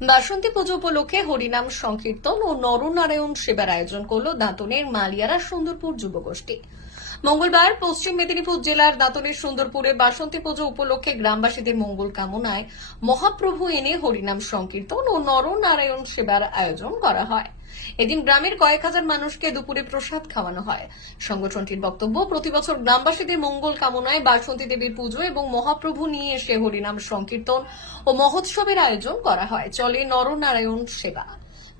বাসন্তী পুজো উপলক্ষে হরিনাম সংকীর্তন ও নরনারায়ণ সেবার আয়োজন করল দাঁতনের মালিয়ারা সুন্দরপুর যুবগোষ্ঠী মঙ্গলবার পশ্চিম মেদিনীপুর জেলার দাঁতনের সুন্দরপুরে বাসন্তী পুজো উপলক্ষে গ্রামবাসীদের মঙ্গল কামনায় মহাপ্রভু এনে হরিনাম সংকীর্তন ও নরনারায়ণ সেবার আয়োজন করা হয়। এদিন গ্রামের কয়েক হাজার মানুষকে দুপুরে প্রসাদ খাওয়ানো হয়। সংগঠনটির বক্তব্য, প্রতি বছর গ্রামবাসীদের মঙ্গল কামনায় বাসন্তী দেবীর পুজো এবং মহাপ্রভু নিয়ে এসে হরিনাম সংকীর্তন ও মহোৎসবের আয়োজন করা হয়। চলে নরনারায়ণ সেবা।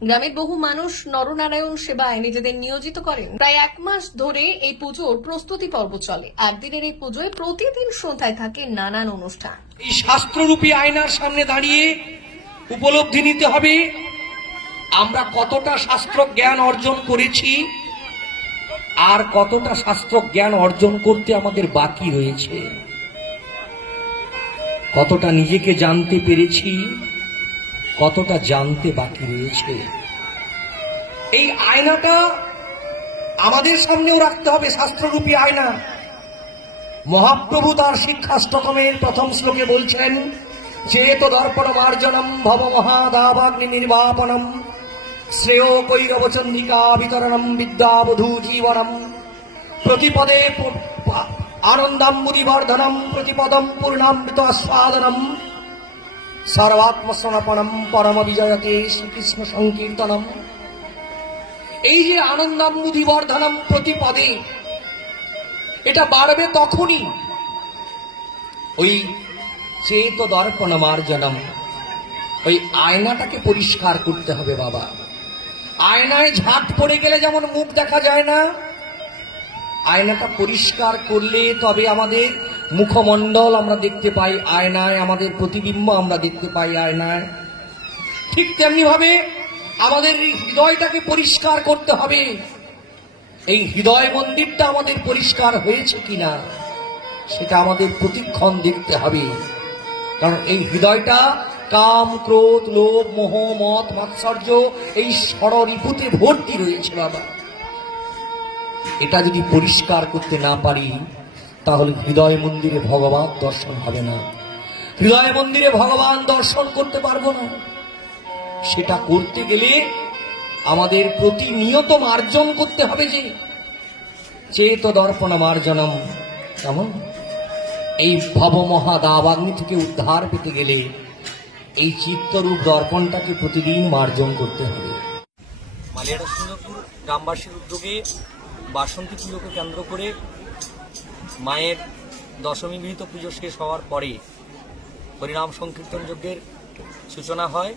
গ্রামের বহু মানুষ নরনারায়ণ সেবায় নিজেদের নিয়োজিত করেন। প্রায় এক মাস ধরে এই পুজোর প্রস্তুতি পর্ব চলে। একদিনের এই পুজোয় প্রতিদিন সন্ধ্যায় থাকে নানান অনুষ্ঠান। এই শাস্ত্ররূপী আয়নার সামনে দাঁড়িয়ে উপলব্ধি নিতে হবে, আমরা কতটা শাস্ত্র জ্ঞান অর্জন করেছি আর কতটা শাস্ত্র জ্ঞান অর্জন করতে আমাদের বাকি রয়েছে। কতটা নিজেকে জানতে পেরেছি কতটা জানতে বাকি রয়েছে? এই আয়নাটা আমাদের সামনেও রাখতে হবে, শাস্ত্ররূপী আয়না। মহাপ্রভু তার শিক্ষাষ্টকমের প্রথম শ্লোকে বলছেন, চেত দর্পণ মার্জনম ভব মহাদাবাগ্নি নির্বাপনম, শ্রেয় কৈরবচন্দিকা বিতরণম বিদ্যাবধূ জীবনম, প্রতিপদে আনন্দাম্বুদিবর্ধনম, প্রতিপদম পূর্ণামৃত আস্বাদনম সর্বাত্মসমর্পণম পরম বিজয়তে শ্রীকৃষ্ণ সংকীর্তনম। এই যে আনন্দাম্বুদিবর্ধনম প্রতিপদে, এটা বাড়বে তখনই। ওই চেত দর্পণ মার্জনম ওই আয়নাটাকে পরিষ্কার করতে হবে বাবা। আয়নায় ঝাঁট পড়ে গেলে যেমন মুখ দেখা যায় না, আয়নাটা পরিষ্কার করলে তবে আমাদের মুখমণ্ডল আমরা দেখতে পাই, আয়নায় আমাদের প্রতিবিম্ব আমরা দেখতে পাই আয়নায়। ঠিক তেমনি ভাবে আমাদের হৃদয়টাকে পরিষ্কার করতে হবে। এই হৃদয় মন্দিরটা আমাদের পরিষ্কার হয়েছে কিনা, সেটা আমাদের প্রতিক্ষণ দেখতে হবে। কারণ এই হৃদয়টা কাম, ক্রোধ, লোভ, মোহ, মত, মাৎসর্য, এই ষড়রিপুতে ভর্তি রয়েছে বাবা এটা যদি পরিষ্কার করতে না পারি তাহলে হৃদয় মন্দিরে ভগবান দর্শন হবে না। হৃদয় মন্দিরে ভগবান দর্শন করতে পারব না। সেটা করতে গেলে আমাদের প্রতিনিয়ত মার্জন করতে হবে যে। চেত দর্পণ মার্জনম। কেমন? এই ভবমহা দাবাগ্নি থেকে উদ্ধার পেতে গেলে এই চিত্তরূপ দর্পণটাকে প্রতিদিন মার্জন করতে হবে। মালিয়াটা সুন্দরপুর গ্রামবাসীর উদ্যোগে বাসন্তী পুজোকে কেন্দ্র করে মায়ের দশমী গৃহীত পুজো শেষ হওয়ার পরে হরিনাম সংকীর্তন যজ্ঞের সূচনা হয়।